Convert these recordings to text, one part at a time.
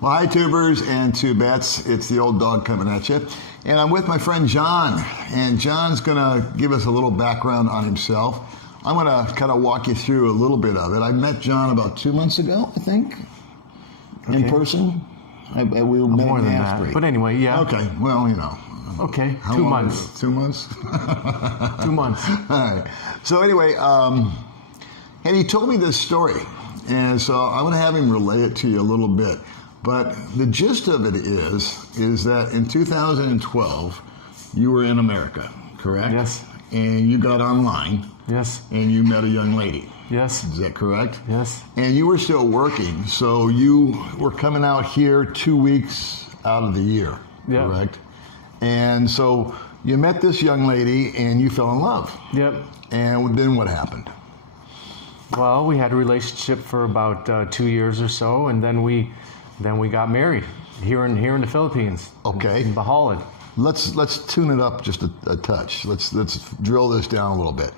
Well, hi, tubers and tubettes. It's the old dog coming at you. And I'm with my friend John. And John's going to give us a little background on himself. I'm going to kind of walk you through a little bit of it. I met John about 2 months ago, I think, in person. We met more in than Asbury. that. But anyway, yeah. Okay, well, you know. Okay, How 2 long months. is it? 2 months? 2 months. All right. So anyway, and he told me this story. And so I'm going to have him relay it to you a little bit. But the gist of it is that in 2012, you were in America, correct? Yes. And you got online. Yes. And you met a young lady. Yes. Is that correct? Yes. And you were still working, so you were coming out here 2 weeks out of the year, correct? And so you met this young lady and you fell in love. Yep. And then what happened? Well, we had a relationship for about 2 years or so, and then we got married here in the Philippines. Okay. In Bacolod. Let's tune it up just a touch. Let's drill this down a little bit.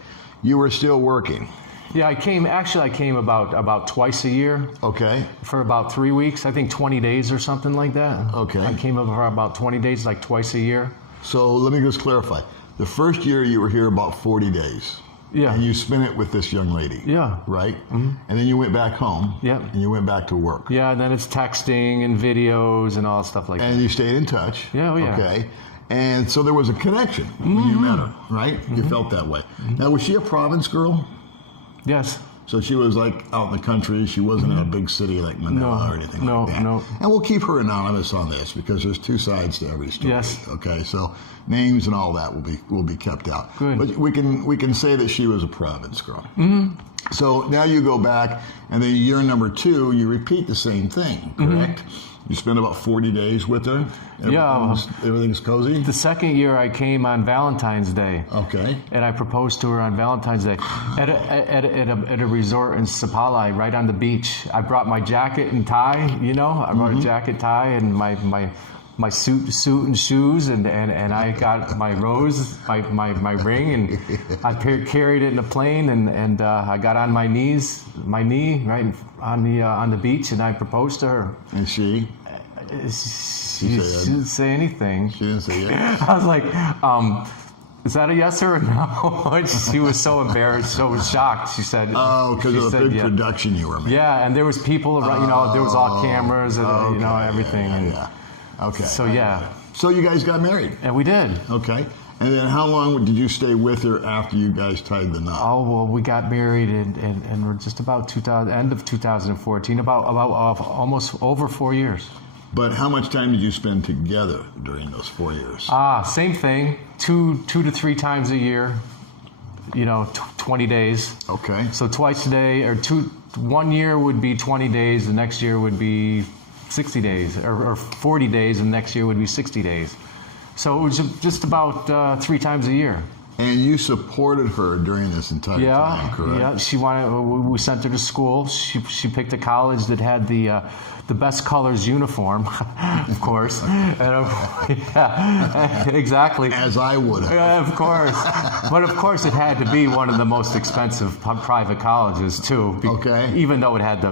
You were still working. Yeah, I came about twice a year. Okay. For about 3 weeks, I think 20 days or something like that. Okay. I came over for about 20 days, like twice a year. So let me just clarify. The first year you were here about 40 days. Yeah. And you spent it with this young lady. Yeah. Right? Mm-hmm. And then you went back home. Yeah. And you went back to work. Yeah, and then it's texting and videos and all stuff like that. And you stayed in touch. Yeah, yeah. Okay. And so there was a connection when you met her, right? You felt that way. Now, was she a province girl? Yes. So she was like out in the country. She wasn't in a big city like Manila or anything like that. No. And we'll keep her anonymous on this because there's two sides to every story. Yes. Okay. So names and all that will be kept out. Good. But we can say that she was a province girl. Mm-hmm. So now you go back, and then year number 2, you repeat the same thing. Correct. You spend about 40 days with her. Everything's cozy. The second year I came on Valentine's Day. Okay. And I proposed to her on Valentine's Day at a resort in Sapalay, right on the beach. I brought my jacket and tie. I brought a jacket, tie, and my suit and shoes, and I got my rose, my ring, and I carried it in a plane, and I got on my knee right on the beach, and I proposed to her. And she didn't say anything. She didn't say yes. I was like, is that a yes or a no? And she was so embarrassed, so shocked. She said, "Oh, because of the big production you were making." Yeah, and there was people around. There was all cameras and everything. Yeah. Okay. So yeah. So you guys got married. And we did. Okay. And then how long did you stay with her after you guys tied the knot? Oh, well, we got married and we're just about end of 2014, about almost over 4 years. But how much time did you spend together during those 4 years? Same thing, two to three times a year, 20 days. Okay. So twice a day, or 1 year would be 20 days, the next year would be 60 days, or 40 days, and next year would be 60 days. So it was just about 3 times a year. And you supported her during this entire time, correct? Yeah, she wanted. We sent her to school. She picked a college that had the best colors uniform, of course. Yeah, exactly. As I would have. Of course. But of course it had to be one of the most expensive private colleges too. Okay. Even though it had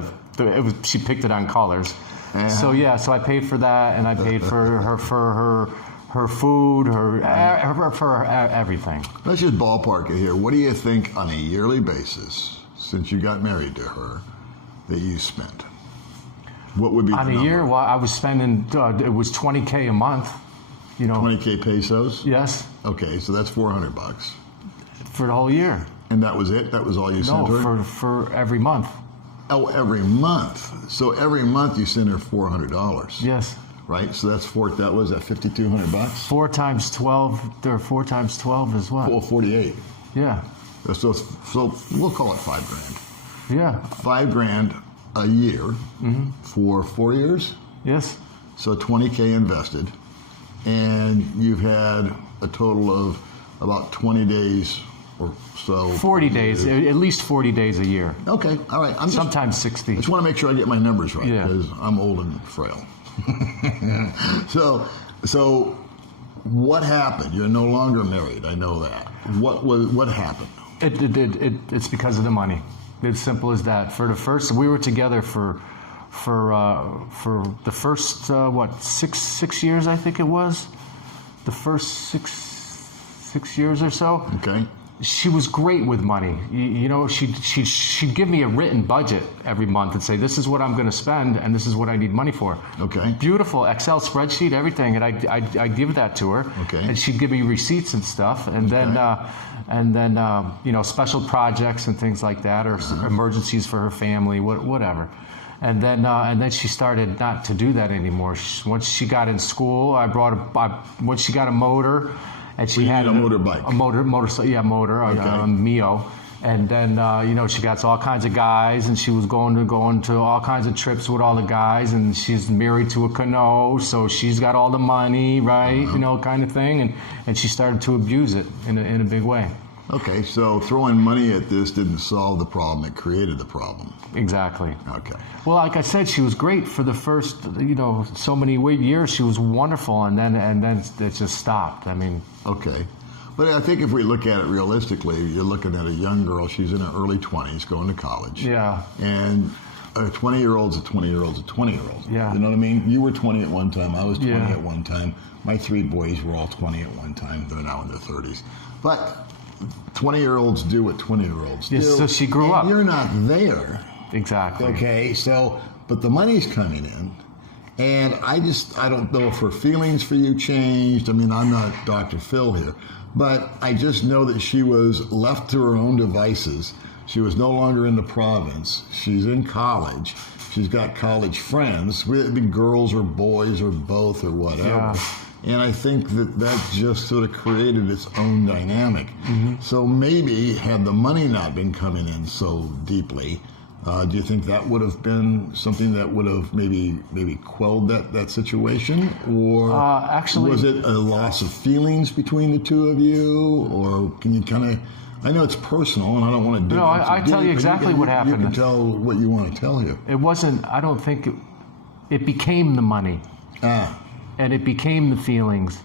she picked it on colors. Yeah. So I paid for that, and I paid for her food, her everything. Let's just ballpark it here. What do you think on a yearly basis, since you got married to her, that you spent? What would be on a year? Well, I was spending. It was $20K a month. 20K pesos. Yes. Okay, so that's $400 for the whole year. And that was it. That was all you sent her. No, for every month. Oh, every month. So every month you send her $400. Yes. Right. So that's that was at $5,200. 4 times 12. There 4 times 12 is what? Well, 48. Yeah. So we'll call it $5,000. Yeah. $5,000 a year for 4 years. Yes. So 20K invested, and you've had a total of about 20 days or so. 40 days, at least 40 days a year. Okay, all right. Sometimes 60. I just want to make sure I get my numbers right because Yeah. I'm old and frail. So what happened? You're no longer married. I know that. What happened? It's because of the money. It's simple as that. For the first, we were together for for the first 6 years, I think it was, the first six years or so. Okay. She was great with money. You know, she'd give me a written budget every month and say, this is what I'm going to spend and this is what I need money for. Okay. Beautiful Excel spreadsheet, everything, and I'd give that to her. Okay. And she'd give me receipts and stuff, and then you know, special projects and things like that, or emergencies for her family, whatever. And then she started not to do that anymore. Once she got in school, once she got a motor. And she had a motorbike. A motor, Okay. Mio. And then, you know, she got all kinds of guys, and she was going to all kinds of trips with all the guys, and she's married to a canoe, so she's got all the money, right? You know, kind of thing. And she started to abuse it in a big way. Okay, so throwing money at this didn't solve the problem, it created the problem. Exactly. Okay. Well, like I said, she was great for the first, you know, so many years. She was wonderful, and then it just stopped. I mean. Okay. But I think if we look at it realistically, you're looking at a young girl, she's in her early 20s, going to college. Yeah. And a 20-year-old's a 20-year-old's a 20-year-old. Yeah. You know what I mean? You were 20 at one time, I was 20 Yeah. at one time. My 3 boys were all 20 at one time. They're now in their 30s. But 20-year-olds do what 20-year-olds do. Yes, so she grew and up. You're not there. Exactly. Okay, so, but the money's coming in. And I don't know if her feelings for you changed. I mean, I'm not Dr. Phil here. But I just know that she was left to her own devices. She was no longer in the province. She's in college. She's got college friends, whether it be girls or boys or both or whatever. Yeah. And I think that just sort of created its own dynamic. Mm-hmm. So maybe had the money not been coming in so deeply, do you think that would have been something that would have maybe quelled that situation? Or actually, was it a loss of feelings between the two of you? Or can you kind of, I know it's personal and I don't want to dig No, into I tell you exactly what happened. You can tell what you want to tell here. It wasn't, I don't think, it became the money. And it became the feelings.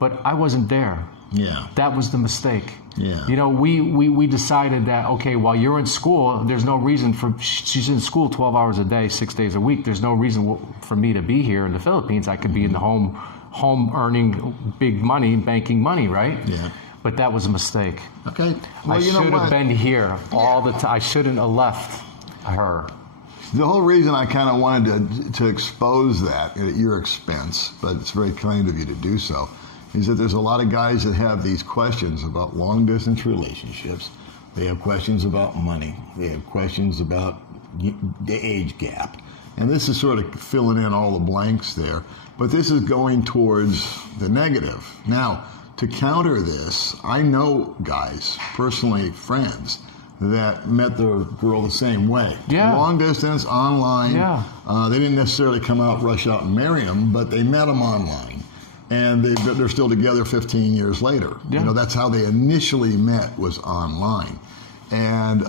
But I wasn't there. Yeah. That was the mistake. Yeah. You know, we decided that, okay, while you're in school, there's no reason she's in school 12 hours a day, 6 days a week. There's no reason for me to be here in the Philippines. I could be in the home earning big money, banking money, right? Yeah. But that was a mistake. Okay. Well, I you know should what? have been here all the time. I shouldn't have left her. The whole reason I kind of wanted to expose that at your expense, but it's very kind of you to do so, is that there's a lot of guys that have these questions about long-distance relationships. They have questions about money. They have questions about the age gap. And this is sort of filling in all the blanks there. But this is going towards the negative. Now, to counter this, I know guys, personally friends, that met their girl the same way. Yeah. Long distance, online. Yeah. They didn't necessarily come out, rush out and marry them, but they met them online. And they're still together 15 years later. Yeah. You know, that's how they initially met, was online. And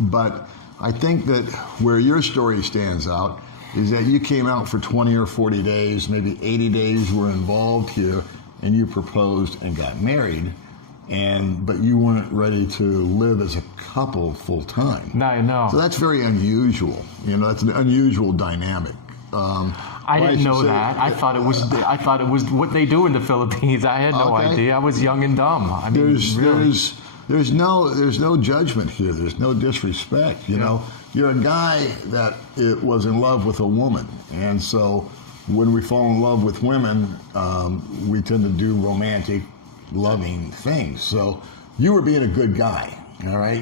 but I think that where your story stands out is that you came out for 20 or 40 days, maybe 80 days were involved here, and you proposed and got married. But you weren't ready to live as a couple full time. No. So that's very unusual. You know, that's an unusual dynamic. I didn't know that. I thought it was what they do in the Philippines. I had no idea. I was young and dumb. I mean, there's no judgment here. There's no disrespect. You know, you're a guy that was in love with a woman, and so when we fall in love with women, we tend to do romantic, loving things. So you were being a good guy. All right.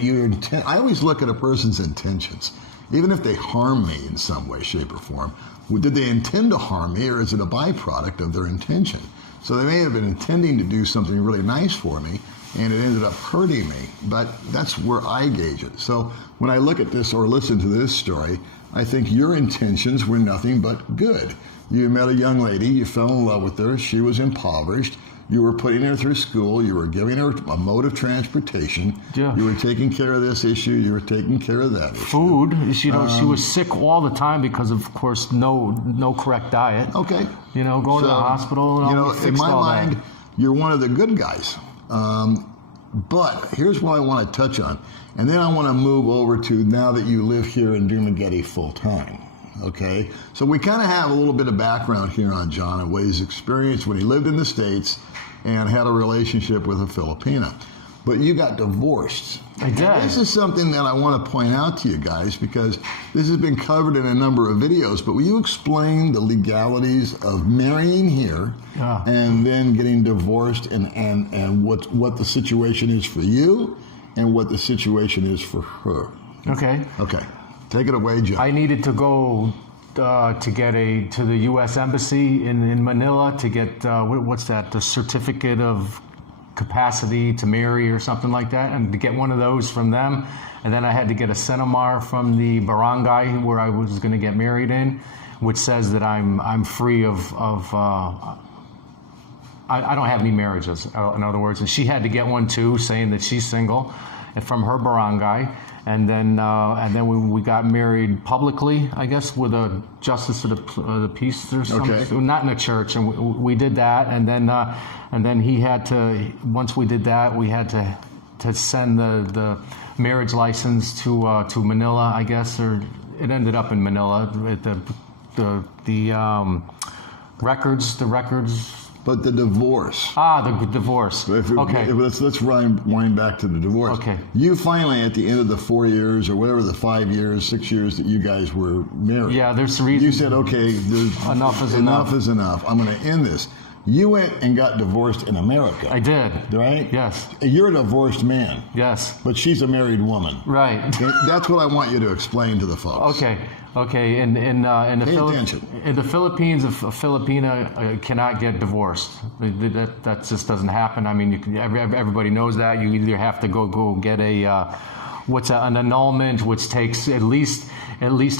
I always look at a person's intentions, even if they harm me in some way, shape, or form. Did they intend to harm me, or is it a byproduct of their intention? So they may have been intending to do something really nice for me, and it ended up hurting me. But that's where I gauge it. So when I look at this or listen to this story, I think your intentions were nothing but good. You met a young lady, you fell in love with her, she was impoverished. You were putting her through school. You were giving her a mode of transportation. Yeah. You were taking care of this issue. You were taking care of that issue. Food. You know, she was sick all the time because of course, no correct diet. Okay. You know, going to the hospital. And you know, we in fixed my all mind, that. you're one of the good guys. But here's what I want to touch on. And then I want to move over to now that you live here in Dumaguete full time. Okay, so we kind of have a little bit of background here on John and what he's experienced when he lived in the States and had a relationship with a Filipina. But you got divorced. I did. And this is something that I want to point out to you guys because this has been covered in a number of videos. But will you explain the legalities of marrying here and then getting divorced and what the situation is for you and what the situation is for her? Okay. Okay. Take it away, Joe. I needed to go to the U.S. Embassy in Manila to get what's that? The certificate of capacity to marry or something like that, and to get one of those from them. And then I had to get a Senomar from the barangay where I was going to get married in, which says that I'm free of I don't have any marriages, in other words. And she had to get one too, saying that she's single, and from her barangay. And then we got married publicly, I guess, with a justice of the peace or something. Okay. Not in a church, and we did that. And then he had to. Once we did that, we had to send the marriage license to Manila, I guess, or it ended up in Manila. The records. But the divorce. The divorce. Okay. Let's wind back to the divorce. Okay. You finally, at the end of the 4 years or whatever, the 5 years, 6 years that you guys were married. Yeah, there's a reason. You said, okay, enough is enough. I'm going to end this. You went and got divorced in America. I did. Right? Yes. You're a divorced man. Yes. But she's a married woman. Right. That's what I want you to explain to the folks. Okay. In the Philippines, a Filipina cannot get divorced. That just doesn't happen. I mean, everybody knows that. You either have to go get an annulment, which takes at least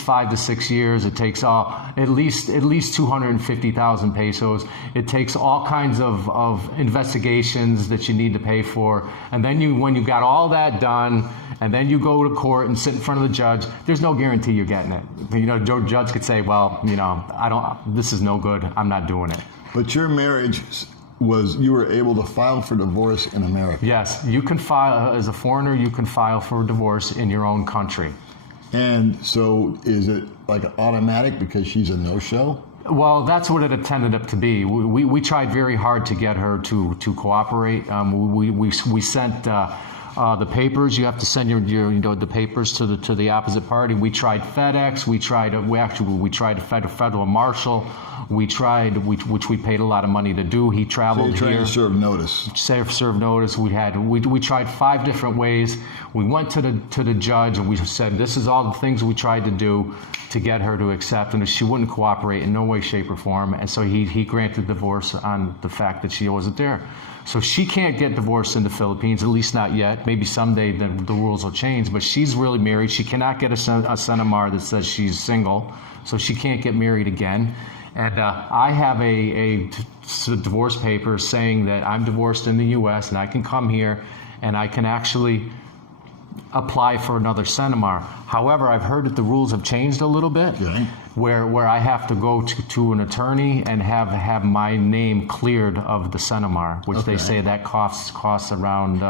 5 to 6 years. It takes at least 250,000 pesos. It takes all kinds of investigations that you need to pay for. And then when you got all that done, and then you go to court and sit in front of the judge, there's no guarantee you're getting it. The judge could say, well, this is no good. I'm not doing it. But your marriage you were able to file for divorce in America. Yes, you can file, as a foreigner, you can file for divorce in your own country. And so is it like automatic because she's a no-show? Well, that's what it tended up to be. We tried very hard to get her to cooperate. We sent the papers. You have to send the papers to the opposite party. We tried FedEx. We tried a federal marshal. Which we paid a lot of money to do. He traveled so you're here. Trying to serve notice. Serve notice. We tried 5 different ways. We went to the judge and we said, this is all the things we tried to do to get her to accept, and she wouldn't cooperate in no way, shape, or form. And so he granted divorce on the fact that she wasn't there. So she can't get divorced in the Philippines, at least not yet. Maybe someday the rules will change, but she's really married. She cannot get a Senomar that says she's single, so she can't get married again. And I have a divorce paper saying that I'm divorced in the U.S. and I can come here and I can actually apply for another Senomar. However, I've heard that the rules have changed a little bit, where I have to go to an attorney and have my name cleared of the Senomar, which they say that costs around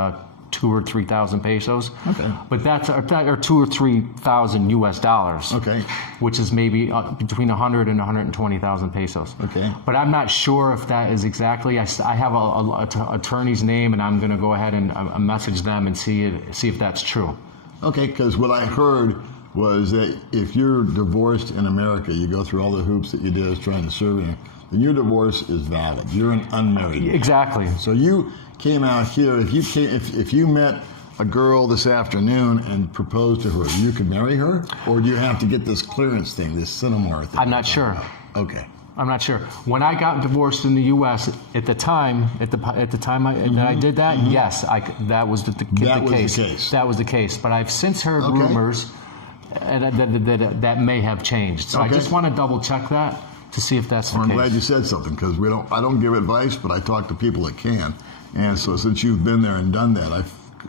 2,000 or 3,000 pesos. Okay. But that's or 2,000 or 3,000 US dollars. Okay. Which is maybe between 100 and 120,000 pesos. Okay. But I'm not sure if that is exactly. I have a attorney's name, and I'm going to go ahead and message them and see if that's true. Okay, because what I heard was that if you're divorced in America, you go through all the hoops that you did as trying to serve in, then your divorce is valid. You're an unmarried man. Exactly. So you came out here. If you met a girl this afternoon and proposed to her, you could marry her, or do you have to get this clearance thing, this Senomar thing? I'm not sure. Okay. I'm not sure. When I got divorced in the U.S. at the time, that I did that, yes, that was the case. That was the case. But I've since heard rumors that may have changed. So I just want to double check that to see if that's the case. I'm glad you said something, because I don't give advice, but I talk to people that can. And so since you've been there and done that, I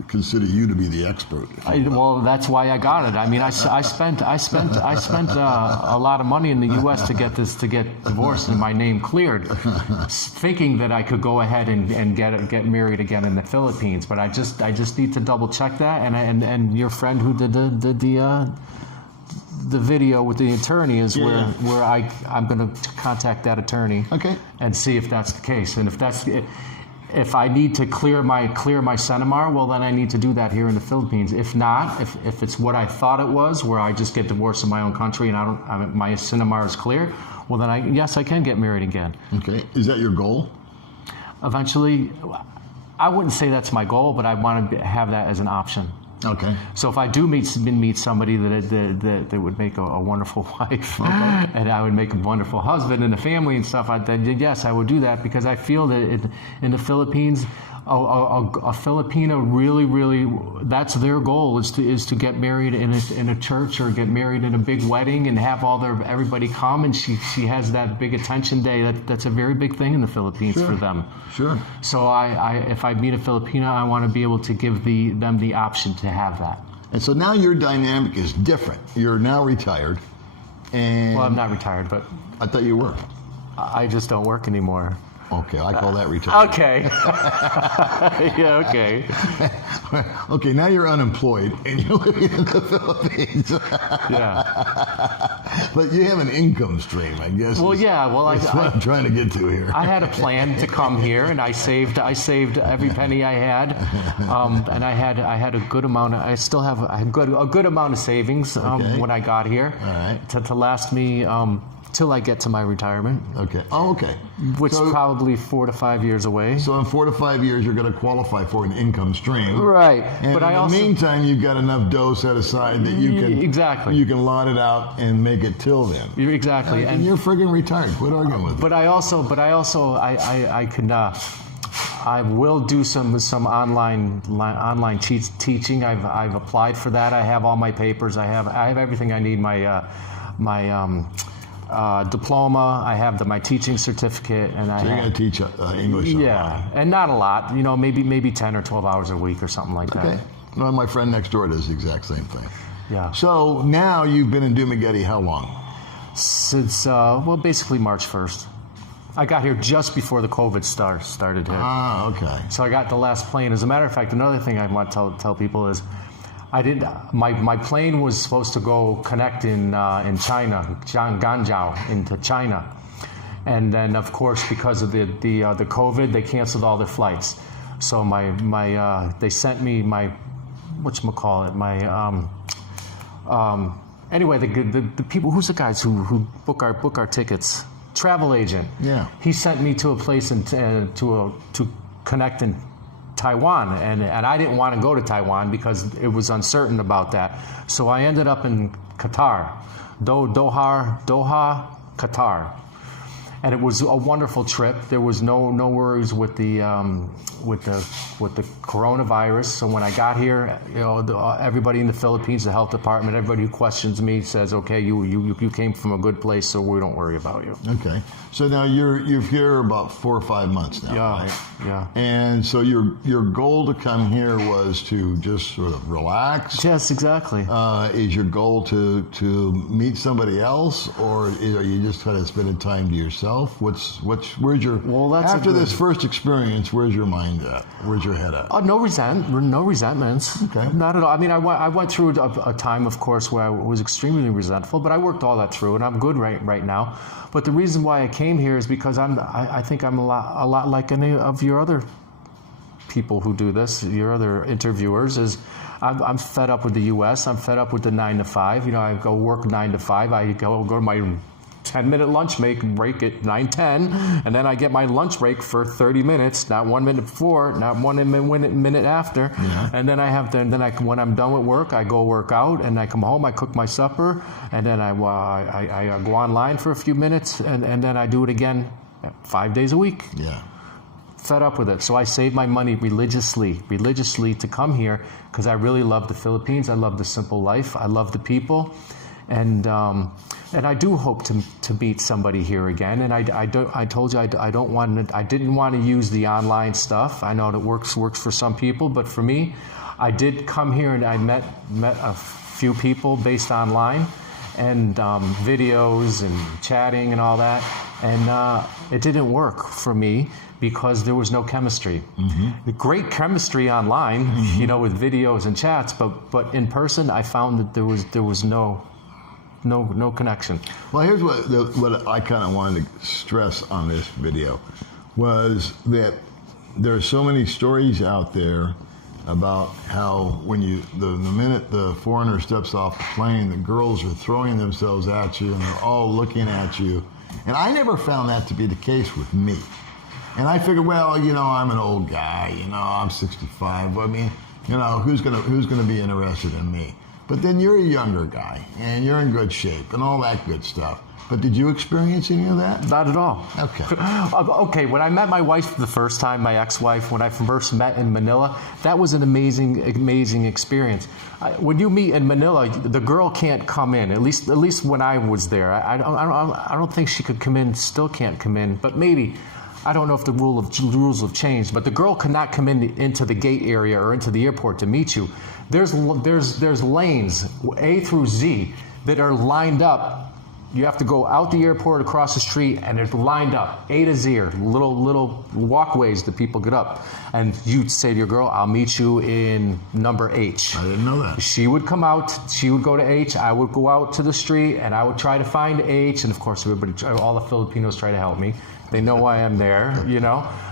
consider you to be the expert. Well, that's why I got it. I mean, I spent a lot of money in the U.S. to get divorced and my name cleared, thinking that I could go ahead and get married again in the Philippines. But I just need to double check that. And your friend who did the video with the attorney is Yeah. where I'm going to contact that attorney. Okay. And see if that's the case, and if I need to clear my Senemar, well, then I need to do that here in the Philippines. If not, if it's what I thought it was, where I just get divorced in my own country and my Senemar is clear, well, then I can get married again. Okay. Is that your goal? Eventually, I wouldn't say that's my goal, but I want to have that as an option. Okay. So if I do meet somebody that would make a wonderful wife, and I would make a wonderful husband and a family and stuff, then yes, I would do that, because I feel that in the Philippines, a Filipino really, that's their goal, is to get married in a church, or get married in a big wedding and have everybody come, and she has that big attention day. That's a very big thing in the Philippines for them. Sure. So if I meet a Filipino, I want to be able to give them the option to have that. And so now your dynamic is different. You're now retired. And Well, I'm not retired, but I thought you were. I just don't work anymore. Okay, I call that retired. Okay. Yeah, okay. Okay, now you're unemployed and you're living in the Philippines. Yeah. But you have an income stream, I guess. Well, yeah. Well, That's what I'm trying to get to here. I had a plan to come here, and I saved every penny I had, and I had a good amount. I still have a good amount of savings Okay. when I got here. All right. To last me till I get to my retirement. Okay. Oh, okay. Which is probably 4 to 5 years away. So in 4 to 5 years, you're going to qualify for an income stream. Right. And But in I the also meantime, you've got enough dough set aside that you can you can lot it out and make it till then. Exactly. And you're friggin' retired. Quit arguing with me. But I can. I will do some online teaching. I've applied for that. I have all my papers. I have everything I need. My diploma. I have my teaching certificate, and So you're going to teach English. Yeah, and not a lot. Maybe 10 or 12 hours a week or something like that. Okay. Well, my friend next door does the exact same thing. Yeah. So now you've been in Dumaguete how long? Since basically March 1st. I got here just before the COVID started here. Ah, okay. So I got the last plane. As a matter of fact, another thing I want to tell people is, my plane was supposed to go connect in China, Guangzhou, into China, and then of course because of the COVID, they canceled all their flights. So they sent me my anyway, the people, who's the guys who book our tickets, travel agent. Yeah. He sent me to a place to connect in Taiwan, and I didn't want to go to Taiwan because it was uncertain about that. So I ended up in Qatar, Doha, Qatar, and it was a wonderful trip. There was no worries with the coronavirus. So when I got here, everybody in the Philippines, the health department, everybody who questions me says, "Okay, you came from a good place, so we don't worry about you." Okay. So now you're here about 4 or 5 months now, right? Yeah. And so your goal to come here was to just sort of relax. Yes, exactly. Is your goal to meet somebody else, or are you just kind of spending time to yourself? Where's your after this first experience? Where's your mind at? Where's your head at? No resentments. Okay. Not at all. I mean, I went through a time, of course, where I was extremely resentful, but I worked all that through, and I'm good right now. But the reason why I came here is because I think I'm a lot like any of your other people who do this, your other interviewers, is I'm fed up with the U.S. I'm fed up with the 9 to 5. I go work 9 to 5. I go to my 10-minute lunch break at 9:10, and then I get my lunch break for 30 minutes, not 1 minute before, not 1 minute after. Yeah. And then when I'm done with work, I go work out, and I come home, I cook my supper, and then I go online for a few minutes, and then I do it again 5 days a week. Yeah. Fed up with it. So I save my money religiously to come here because I really love the Philippines. I love the simple life. I love the people. And I do hope to meet somebody here again. And I told you I didn't want to use the online stuff. I know that works for some people, but for me, I did come here and I met a few people based online and videos and chatting and all that. And it didn't work for me because there was no chemistry. Mm-hmm. Great chemistry online, mm-hmm. With videos and chats, but in person, I found that there was no no connection. Well, here's what I kind of wanted to stress on this video was that there are so many stories out there about how when the minute the foreigner steps off the plane, the girls are throwing themselves at you and they're all looking at you. And I never found that to be the case with me. And I figured, well, I'm an old guy, I'm 65. I mean, who's gonna be interested in me? But then you're a younger guy and you're in good shape and all that good stuff. But did you experience any of that? Not at all. Okay. Okay, when I met my wife for the first time, my ex-wife, when I first met in Manila, that was an amazing experience. When you meet in Manila, the girl can't come in. At least when I was there, I don't think she could come in. Still can't come in, but maybe. I don't know if the rules have changed, but the girl cannot come into the gate area or into the airport to meet you. There's lanes A through Z that are lined up. You have to go out the airport, across the street, and it's lined up, A to Z, or little walkways that people get up. And you'd say to your girl, I'll meet you in number H. I didn't know that. She would come out, she would go to H, I would go out to the street, and I would try to find H, and of course all the Filipinos try to help me. They know why I'm there,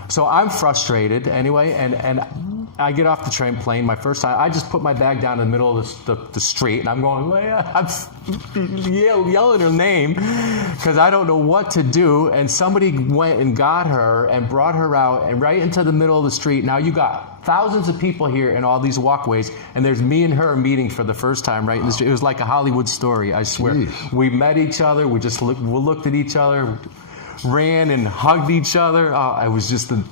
So I'm frustrated anyway, and I get off the plane my first time. I just put my bag down in the middle of the street, and I'm going, Leia, I'm yelling her name because I don't know what to do. And somebody went and got her and brought her out and right into the middle of the street. Now you got thousands of people here in all these walkways, and there's me and her meeting for the first time right in the street. It was like a Hollywood story, I swear. Jeez. We met each other. We looked at each other, ran and hugged each other. It was just an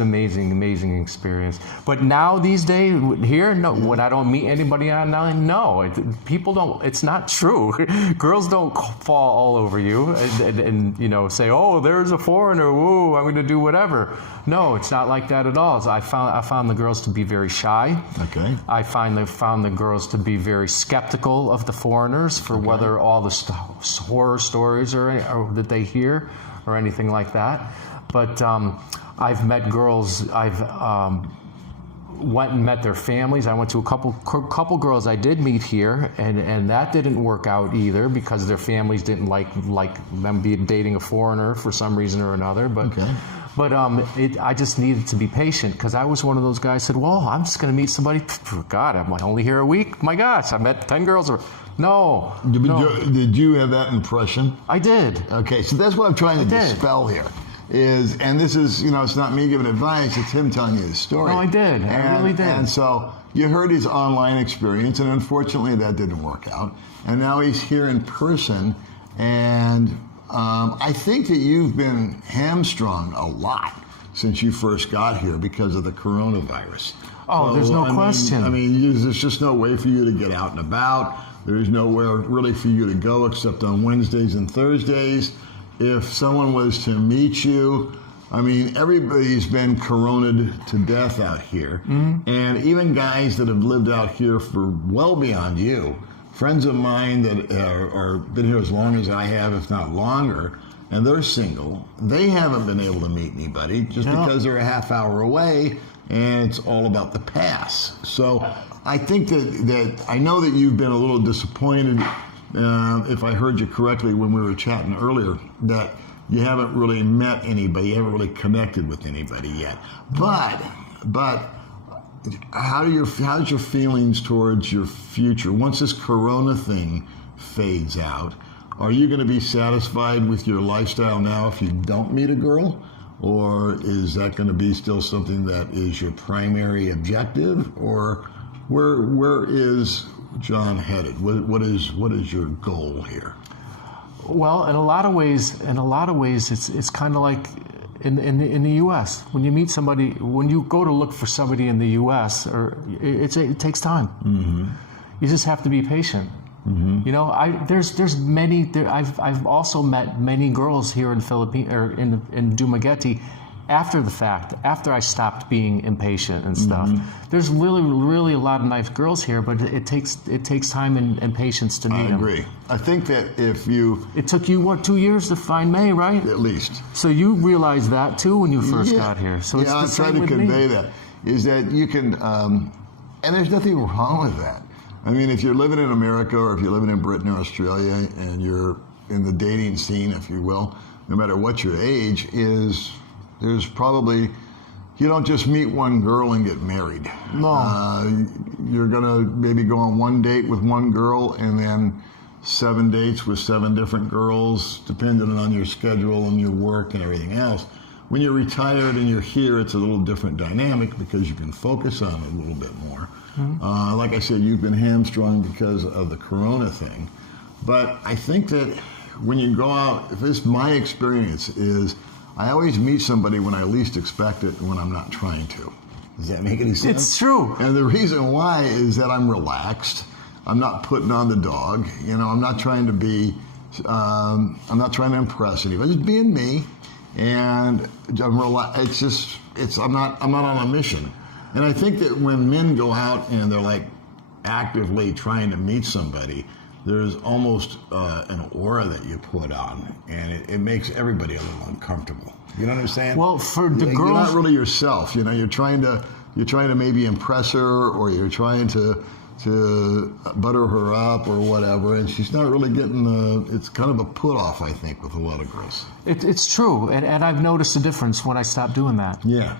amazing experience. But now these days here, no, when I don't meet anybody online, no, people don't. It's not true. Girls don't fall all over you and say, oh, there's a foreigner. Woo, I'm going to do whatever. No, it's not like that at all. So I found the girls to be very shy. Okay. I found the girls to be very skeptical of the foreigners for whether all the horror stories or that they hear or anything like that. But I've met girls, I've went and met their families. I went to a couple girls I did meet here, and that didn't work out either because their families didn't like them dating a foreigner for some reason or another. But okay. But I just needed to be patient because I was one of those guys who said, well, I'm just going to meet somebody. God, I'm only here a week. My gosh, I met 10 girls. No. Did you have that impression? I did. Okay, so that's what I'm trying to dispel here. And this is, it's not me giving advice, it's him telling you his story. No, I did. I really did. And so you heard his online experience, and unfortunately that didn't work out. And now he's here in person, and I think that you've been hamstrung a lot since you first got here because of the coronavirus. Oh, so, there's no question. There's just no way for you to get out and about. There's nowhere really for you to go except on Wednesdays and Thursdays. If someone was to meet you, everybody's been coronaed to death out here. Mm-hmm. And even guys that have lived out here for well beyond you, friends of mine that are been here as long as I have, if not longer, and they're single, they haven't been able to meet anybody because they're a half hour away, and it's all about the pass. So I think that I know that you've been a little disappointed, if I heard you correctly when we were chatting earlier, that you haven't really met anybody, you haven't really connected with anybody yet. But how's your feelings towards your future? Once this corona thing fades out, are you going to be satisfied with your lifestyle now if you don't meet a girl? Or is that going to be still something that is your primary objective? Or where is John headed? What is your goal here? Well, in a lot of ways, it's kind of like in the U.S. When you meet somebody, when you go to look for somebody in the U.S., it takes time. Mm-hmm. You just have to be patient. Mm-hmm. There's many. I've also met many girls here in in Dumaguete after the fact, after I stopped being impatient and stuff. Mm-hmm. There's really a lot of nice girls here, but it takes time and patience to meet them. I agree. I think that it took you 2 years to find May, right? At least. So you realized that too when you first got here. So it's the I'm same trying to with convey me. that is that you can, and there's nothing wrong with that. I mean, if you're living in America or if you're living in Britain or Australia and you're in the dating scene, if you will, no matter what your age is, there's probably, you don't just meet one girl and get married. No. You're going to maybe go on one date with one girl and then 7 dates with 7 different girls, depending on your schedule and your work and everything else. When you're retired and you're here, it's a little different dynamic because you can focus on it a little bit more. Mm-hmm. Like I said, you've been hamstrung because of the corona thing. But I think that when you go out, if it's my experience is, I always meet somebody when I least expect it and when I'm not trying to. Does that make any sense? It's true. And the reason why is that I'm relaxed. I'm not putting on the dog. You know, I'm not trying to be, I'm not trying to impress anybody. Just being me. And I'm not on a mission. And I think that when men go out and they're like actively trying to meet somebody, there's almost an aura that you put on, and it makes everybody a little uncomfortable. You know what I'm saying? Well, for the girls, you're not really yourself. You know, you're trying to maybe impress her, or you're trying to butter her up or whatever, and she's not really getting it's kind of a put off, I think, with a lot of girls. It's true, and I've noticed a difference when I stopped doing that. Yeah.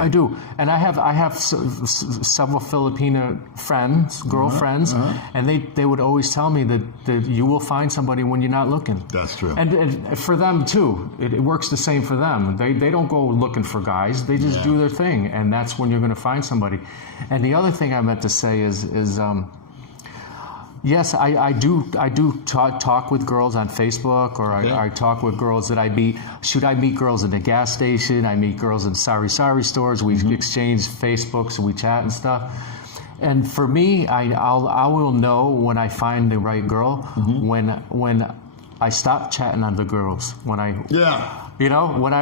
I do, and I have several Filipino friends, girlfriends, and they would always tell me that you will find somebody when you're not looking. That's true. And for them too, it works the same for them. They don't go looking for guys; they just do their thing, and that's when you're going to find somebody. And the other thing I meant to say is yes, I do talk with girls on Facebook, or I talk with girls that I meet. Should I meet girls in the gas station? I meet girls in sari stores. We exchange Facebooks, we chat and stuff. And for me, I will know when I find the right girl when I stop chatting on the girls. When I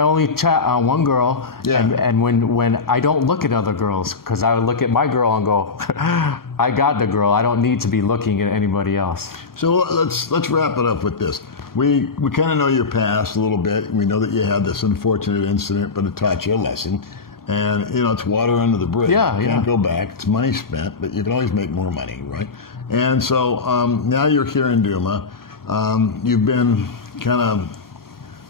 only chat on one girl, and when I don't look at other girls, because I would look at my girl and go, I got the girl. I don't need to be looking at anybody else. So let's wrap it up with this. We kind of know your past a little bit. We know that you had this unfortunate incident, but it taught you a lesson. And it's water under the bridge. You can't go back. It's money spent, but you can always make more money, right? And so now you're here in Duma. You've been kind of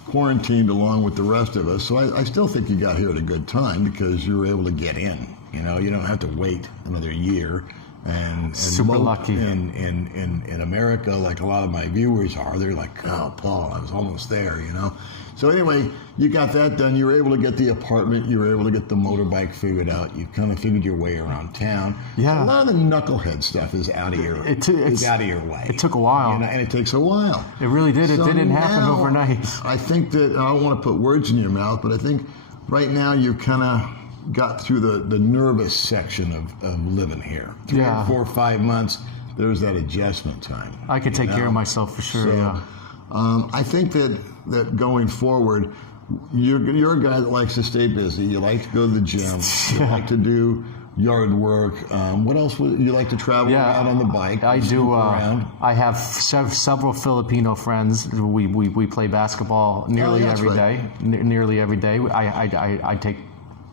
quarantined along with the rest of us, so I still think you got here at a good time because you were able to get in. You don't have to wait another year. And super lucky in America, like a lot of my viewers are. They're like, oh, Paul, I was almost there. So anyway, you got that done. You were able to get the apartment. You were able to get the motorbike figured out. You kind of figured your way around town. Yeah. A lot of the knucklehead stuff is out of your way. It took a while. And it takes a while. It really did. So it didn't happen overnight. I think that, I don't want to put words in your mouth, but I think right now you kind of got through the nervous section of living here. 3 or 4 or 5 months, there's that adjustment time. I could take care of myself for sure, I think that going forward, you're a guy that likes to stay busy. You like to go to the gym. You like to do yard work. What else? You like to travel around on the bike? I do. I have several Filipino friends. We play basketball nearly every day. Nearly every day. I take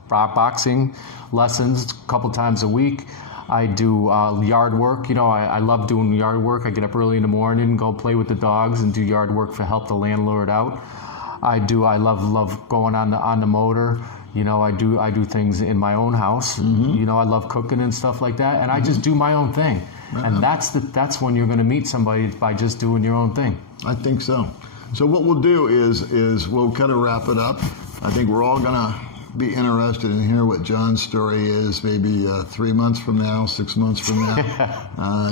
boxing lessons a couple times a week. I do yard work. I love doing yard work. I get up early in the morning, go play with the dogs, and do yard work to help the landlord out. I love going on the motor. I do things in my own house. I love cooking and stuff like that, and I just do my own thing. And that's when you're going to meet somebody, by just doing your own thing. I think so. So what we'll do is we'll kind of wrap it up. I think we're all going to be interested in hear what John's story is maybe 3 months from now, 6 months from now.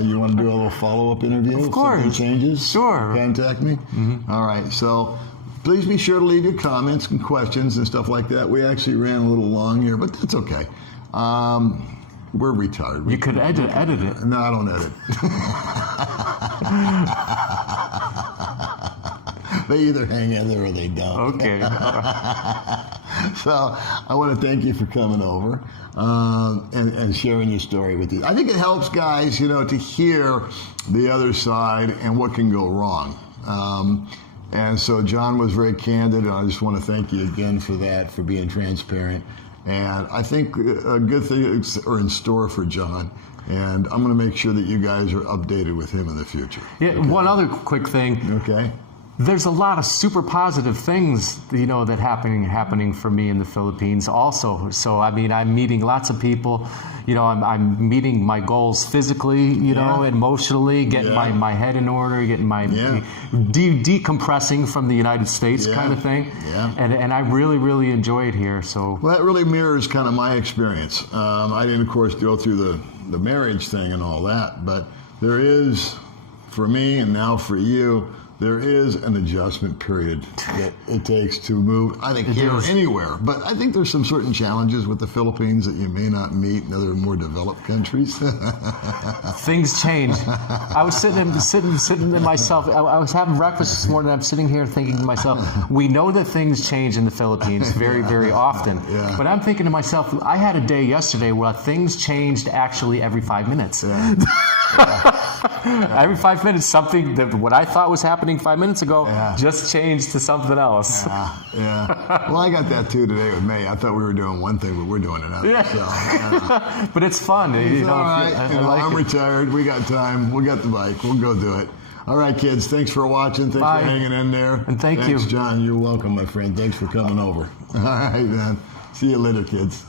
You want to do a little follow-up interview? Of course. If something changes? Sure. Contact me? All right. So please be sure to leave your comments and questions and stuff like that. We actually ran a little long here, but that's okay. We're retarded. You could edit it. No, I don't edit. They either hang in there or they don't. Okay. So I want to thank you for coming over and sharing your story with you. I think it helps guys, to hear the other side and what can go wrong. And so John was very candid, and I just want to thank you again for that, for being transparent. And I think a good thing are in store for John And I'm going to make sure that you guys are updated with him in the future. Yeah, okay? One other quick thing. Okay. There's a lot of super positive things, that happening for me in the Philippines also. So, I mean, I'm meeting lots of people. I'm meeting my goals physically, emotionally, getting my head in order, getting my decompressing from the United States kind of thing. Yeah. And I really, really enjoy it here. So. Well, that really mirrors kind of my experience. I didn't, of course, go through the marriage thing and all that, but there is, for me and now for you, there is an adjustment period that it takes to move, I think, here or anywhere. But I think there's some certain challenges with the Philippines that you may not meet in other more developed countries. Things change. I was sitting in myself. I was having breakfast this morning. I'm sitting here thinking to myself, we know that things change in the Philippines very, very often. Yeah. But I'm thinking to myself, I had a day yesterday where things changed actually every 5 minutes. Yeah. Every 5 minutes, something that what I thought was happening 5 minutes ago just changed to something else. Yeah. Well, I got that too today with May. I thought we were doing one thing, but we're doing another. Yeah. So, but it's fun. It's all right. I'm retired. We got time. We got the bike. We'll go do it. All right, kids. Thanks for watching. Thanks for hanging in there. And thanks, John. You're welcome, my friend. Thanks for coming over. All right, man. See you later, kids.